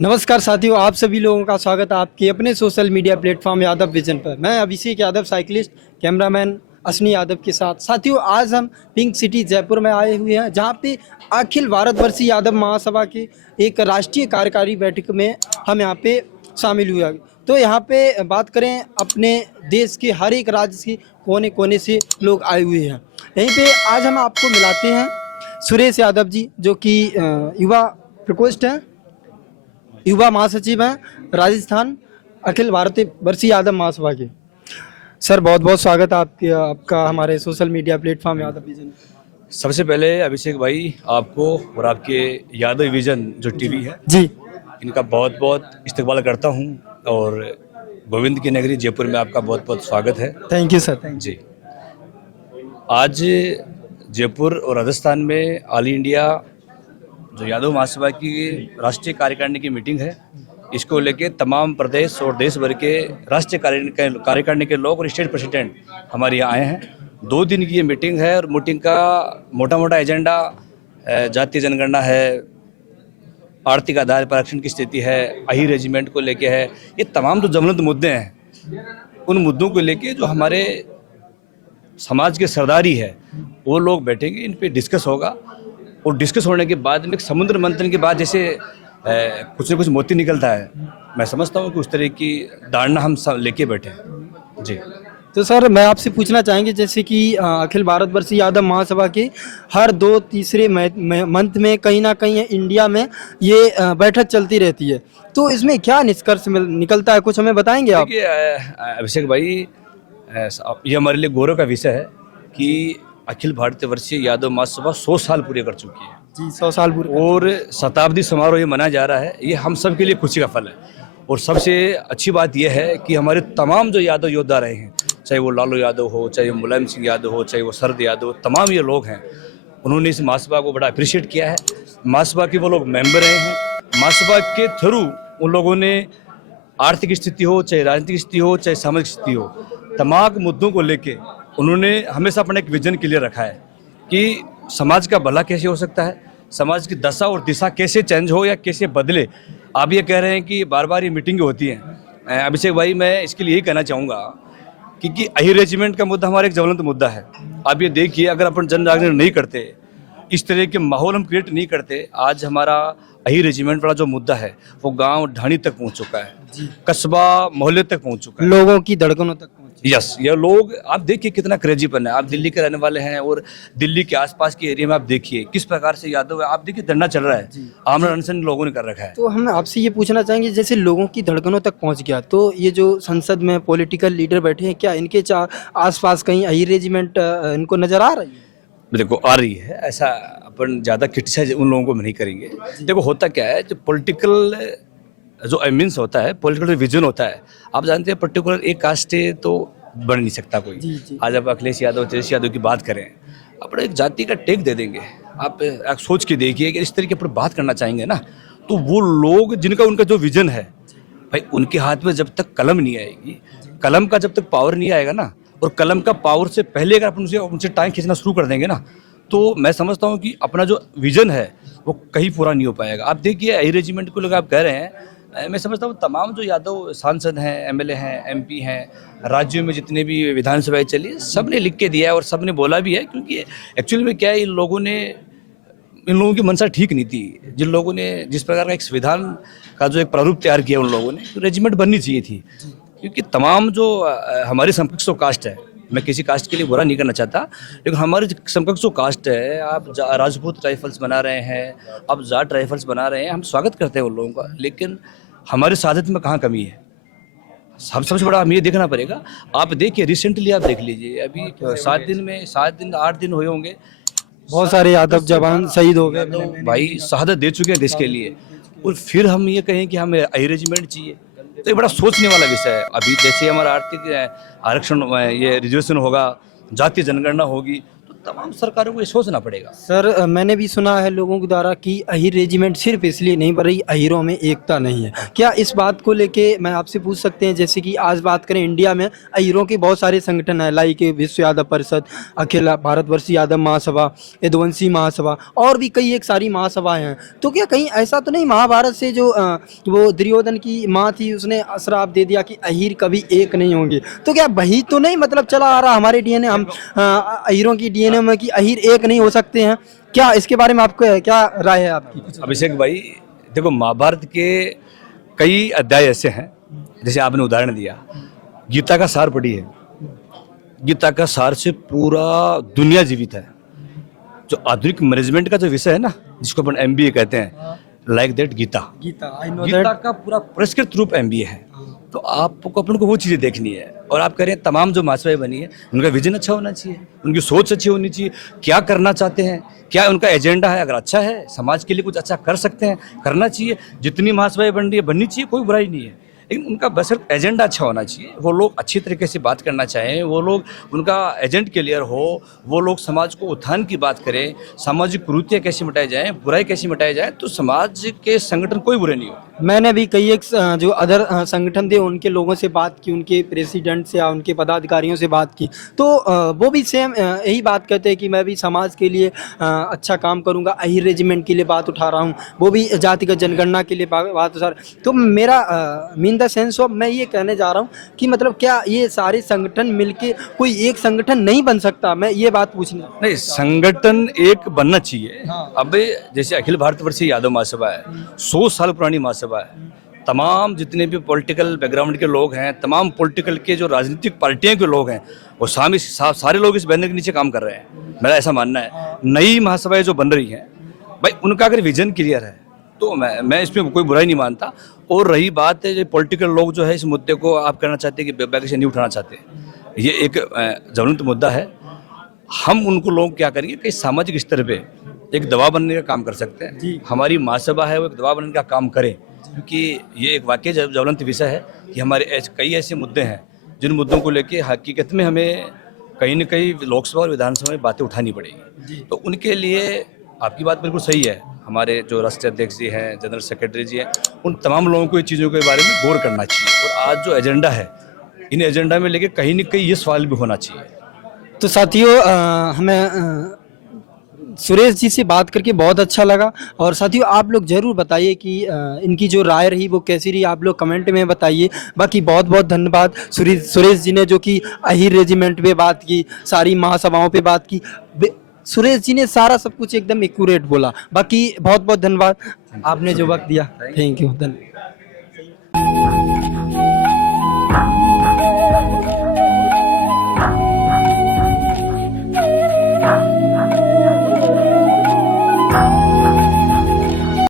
नमस्कार साथियों, आप सभी लोगों का स्वागत है आपके अपने social media platform Yadav vision पर। मैं अभिषेक यादव, साइकिलिस्ट, कैमरामैन अश्विनी यादव के साथ। साथियों, आज हम पिंक सिटी जयपुर में आए हुए हैं, जहां पे अखिल भारतवर्षीय यादव महासभा की एक राष्ट्रीय कार्यकारी बैठक में हम यहां पे शामिल हुए। तो यहां पे बात करें, अपने देश के हर एक राज्य के कोने कोने से लोग आए हुए हैं। यहीं पे आज हम आपको मिलाते हैं सुरेश यादव जी, जो कि युवा प्रकोष्ठ हैं, युवा महासचिव हैं राजस्थान अखिल भारतीय वर्षीय यादव महासभा के। सर, बहुत बहुत स्वागत है आपका हमारे social media platform Yadav vision. सबसे पहले अभिषेक भाई, आपको और आपके यादव विजन जो टीवी है जी, इनका बहुत बहुत इस्तकबाल करता हूं और गोविंद की नगरी जयपुर में आपका बहुत बहुत स्वागत है। थैंक यू सर, थैंक जी, आज जयपुर और राजस्थान में ऑल इंडिया जो यादव महासभा की राष्ट्रीय कार्यकारिणी की मीटिंग है, इसको लेके तमाम प्रदेश और देश भर के राष्ट्रीय कार्यकारिणी के लोग और स्टेट प्रेसिडेंट हमारे यहाँ आए हैं। 2 दिन की ये मीटिंग है और मीटिंग का मोटा मोटा एजेंडा जातीय जनगणना है, आर्थिक आधार पर आरक्षण की स्थिति है, अही रेजिमेंट को लेके है। ये तमाम जो ज्वलंत मुद्दे हैं, उन मुद्दों को लेके जो हमारे समाज के सरदारी है वो लोग बैठेंगे, इन पे डिस्कस होगा और डिस्कस होने के बाद में समुद्र मंथन के बाद जैसे कुछ न कुछ मोती निकलता है, मैं समझता हूँ कि उस तरह की धारणा हम सब लेके बैठे हैं। जी, तो सर, मैं आपसे पूछना चाहेंगे, जैसे कि अखिल भारतवर्षीय यादव महासभा के हर 2-3 मंथ में कहीं ना कहीं इंडिया में ये बैठक चलती रहती है, तो इसमें क्या निष्कर्ष निकलता है, कुछ हमें बताएंगे आप? देखिए अभिषेक भाई, ये हमारे लिए गौरव का विषय है कि अखिल भारतीय वर्षीय यादव महासभा 100 साल पूरे कर चुकी है। जी, 100 साल पूरे और शताब्दी समारोह ये मनाया जा रहा है, ये हम सब के लिए खुशी का फल है। और सबसे अच्छी बात यह है कि हमारे तमाम जो यादव योद्धा रहे हैं, चाहे वो लालू यादव हो, चाहे वो मुलायम सिंह यादव हो, चाहे वो शरद यादव, तमाम ये लोग हैं, उन्होंने इस महासभा को बड़ा अप्रिशिएट किया है। महासभा के वो लोग मेंबर रहे हैं। महासभा के थ्रू उन लोगों ने आर्थिक स्थिति हो, चाहे राजनीतिक स्थिति हो, चाहे सामाजिक स्थिति हो, तमाम मुद्दों को लेके उन्होंने हमेशा अपना एक विजन क्लियर रखा है कि समाज का भला कैसे हो सकता है, समाज की दशा और दिशा कैसे चेंज हो या कैसे बदले। आप ये कह रहे हैं कि बार बार ये मीटिंग होती हैं, अभिषेक भाई, मैं इसके लिए यही कहना चाहूँगा क्योंकि अही रेजिमेंट का मुद्दा हमारा एक ज्वलंत मुद्दा है। आप ये देखिए, अगर अपन जन जागरण नहीं करते, इस तरह के माहौल हम क्रिएट नहीं करते, आज हमारा अही रेजिमेंट वाला जो मुद्दा है वो गांव ढाणी तक पहुंच चुका है, कस्बा मोहल्ले तक पहुंच चुका है, लोगों की धड़कनों तक पहुंची। यस, ये लोग, आप देखिए कितना क्रेजीपन है। आप दिल्ली के रहने वाले हैं और दिल्ली के आसपास के एरिया में आप देखिए किस प्रकार से यादव है। आप देखिए धरना चल रहा है, आमरण अनशन लोगों ने कर रखा है। तो हम आपसे ये पूछना चाहेंगे, जैसे लोगों की धड़कनों तक पहुंच गया, तो ये जो संसद में पॉलिटिकल लीडर बैठे हैं, क्या इनके आसपास कहीं अही रेजिमेंट इनको नजर आ रही है? देखो, आ रही है, ऐसा अपन ज़्यादा क्रिटिसाइज उन लोगों को नहीं करेंगे। देखो, होता क्या है, जो पॉलिटिकल जो एमिनेंस होता है, पॉलिटिकल विजन होता है, आप जानते हैं पर्टिकुलर एक कास्ट है तो बन नहीं सकता कोई। जी। आज आप अखिलेश यादव, तेजस्वी यादव की बात करें, अपने एक जाति का टेक दे देंगे। आप सोच के देखिए कि इस तरीके पर बात करना चाहेंगे ना, तो वो लोग जिनका उनका जो विजन है भाई, उनके हाथ में जब तक कलम नहीं आएगी, कलम का जब तक पावर नहीं आएगा ना, और कलम का पावर से पहले अगर अपन उनसे टाइम खींचना शुरू कर देंगे ना, तो मैं समझता हूँ कि अपना जो विजन है वो कहीं पूरा नहीं हो पाएगा। आप देखिए, अही रेजिमेंट को लोग आप कह रहे हैं, मैं समझता हूँ तमाम जो यादव सांसद हैं, एमएलए हैं, एमपी हैं, राज्यों में जितने भी विधानसभाएं चली, सब ने लिख के दिया है और सब ने बोला भी है। क्योंकि एक्चुअली में क्या है, इन लोगों की मंशा ठीक नहीं थी। जिन लोगों ने जिस प्रकार का एक संविधान का जो एक प्रारूप तैयार किया, उन लोगों ने तो रेजिमेंट बननी चाहिए थी। क्योंकि तमाम जो हमारी समकक्ष जो कास्ट है, मैं किसी कास्ट के लिए बुरा नहीं करना चाहता, लेकिन हमारे समकक्ष जो कास्ट है, आप राजपूत राइफल्स बना रहे हैं, आप जाट राइफल्स बना रहे हैं, हम स्वागत करते हैं उन लोगों का, लेकिन हमारे साधत में कहाँ कमी है, सबसे बड़ा हमें ये देखना पड़ेगा। आप देखिए, रिसेंटली आप देख लीजिए, अभी 7 दिन 8 दिन हुए होंगे, बहुत सारे यादव जवान शहीद हो गए भाई, शहादत दे चुके हैं देश के लिए, और फिर हम ये कहें कि हमें अही रेजिमेंट चाहिए, तो ये बड़ा सोचने वाला विषय है। अभी जैसे हमारा आर्थिक आरक्षण, ये रिजर्वेशन होगा, जातीय जनगणना होगी, तो तमाम सरकारों को ये सोचना पड़ेगा। सर मैंने भी सुना है लोगों के द्वारा कि अहीर रेजिमेंट सिर्फ इसलिए नहीं बन रही, अहीरों में एकता नहीं है। क्या इस बात को लेके मैं आपसे पूछ सकते हैं, जैसे कि आज बात करें इंडिया में अहीरों के बहुत सारे संगठन हैं, लाइक विश्व यादव परिषद, अखिल भारतवर्षीय यादव महासभा, यदुवंशी महासभा और भी कई एक सारी महासभाएं हैं। तो क्या कहीं ऐसा तो नहीं महाभारत से जो वो दुर्योधन की माँ थी उसने श्राप दे दिया कि अहीर कभी एक नहीं होंगे, तो क्या वही तो नहीं मतलब चला आ रहा हमारे डीएनए, हम अहीरों की डीएनए में कि अहीर एक नहीं हो सकते हैं? क्या इसके बारे में आपको क्या राय है आपकी? अभिषेक भाई देखो, महाभारत के कई अध्याय ऐसे हैं, जैसे आपने उदाहरण दिया गीता का सार पढ़ी है, गीता का सार से पूरा दुनिया जीवित है। जो आधुनिक मैनेजमेंट का जो विषय है ना, जिसको अपन एमबीए कहते हैं, लाइक दैट गीता गीता का पूरा परिष्कृत रूप एमबीए है। तो आपको अपन को वो चीज़ें देखनी है। और आप कह रहे हैं तमाम जो महासभाएं बनी है उनका विजन अच्छा होना चाहिए, उनकी सोच अच्छी होनी चाहिए, क्या करना चाहते हैं, क्या उनका एजेंडा है, अगर अच्छा है समाज के लिए कुछ अच्छा कर सकते हैं, करना चाहिए। जितनी महासभाएं बन रही है बननी चाहिए, कोई बुराई नहीं है, लेकिन उनका बशर्त एजेंडा अच्छा होना चाहिए। वो लोग अच्छी तरीके से बात करना चाहें, वो लोग उनका एजेंड क्लियर हो, वो लोग समाज को उत्थान की बात करें, सामाजिक कुरीतियाँ कैसे मिटाई जाएं, बुराई कैसे मिटाई जाए, तो समाज के संगठन कोई बुरे नहीं होते। मैंने भी कई एक जो अदर संगठन थे उनके लोगों से बात की, उनके प्रेसिडेंट से या उनके पदाधिकारियों से बात की, तो वो भी सेम यही बात कहते हैं कि मैं भी समाज के लिए अच्छा काम करूंगा। अहीर रेजिमेंट के लिए बात उठा रहा हूं, वो भी जातिगत जनगणना के लिए बात उठा रहा। तो मेरा मीन द सेंस ऑफ मैं ये कहने जा रहा हूं कि मतलब क्या ये सारे संगठन मिलके कोई एक संगठन नहीं बन सकता? मैं ये बात पूछनी। नहीं, संगठन एक बनना चाहिए। हाँ। अब जैसे अखिल भारतवर्षीय यादव महासभा है, 100 साल पुरानी महासभा है। तमाम जितने भी पॉलिटिकल बैकग्राउंड के लोग हैं, तमाम पॉलिटिकल के जो राजनीतिक पार्टियों के लोग हैं, वो सारे लोग इस बैनर के नीचे काम कर रहे हैं। मेरा ऐसा मानना है। नई महासभाएं जो बन रही हैं भाई, उनका अगर विजन क्लियर है तो मैं इसमें कोई बुराई नहीं मानता। और रही बात है जो पॉलिटिकल लोग जो है इस मुद्दे को आप करना चाहते हैं कि बैक से नहीं उठाना चाहते, ये एक ज्वलंत मुद्दा है। हम उनको लोग क्या करेंगे कि सामाजिक स्तर पे एक दबाव बनने का काम कर सकते हैं। हमारी महासभा है वो एक दबाव बनने का काम करे, क्योंकि ये एक वाकई ज्वलंत विषय है कि हमारे कई ऐसे मुद्दे हैं जिन मुद्दों को लेके हकीकत में हमें कहीं न कहीं लोकसभा और विधानसभा में बातें उठानी पड़ेगी। तो उनके लिए आपकी बात बिल्कुल सही है। हमारे जो राष्ट्रीय अध्यक्ष जी हैं, जनरल सेक्रेटरी जी हैं, उन तमाम लोगों को इन चीज़ों के बारे में गौर करना चाहिए। और आज जो एजेंडा है, इन एजेंडा में लेके कहीं न कहीं ये सवाल भी होना चाहिए। तो साथियों हमें सुरेश जी से बात करके बहुत अच्छा लगा। और साथियों आप लोग ज़रूर बताइए कि इनकी जो राय रही वो कैसी रही, आप लोग कमेंट में बताइए। बाकी बहुत बहुत धन्यवाद सुरेश जी ने, जो कि अहीर रेजिमेंट पे बात की, सारी महासभाओं पे बात की। सुरेश जी ने सारा सब कुछ एकदम एक्यूरेट बोला। बाकी बहुत बहुत धन्यवाद आपने जो वक्त दिया। थैंक यू, धन्यवाद।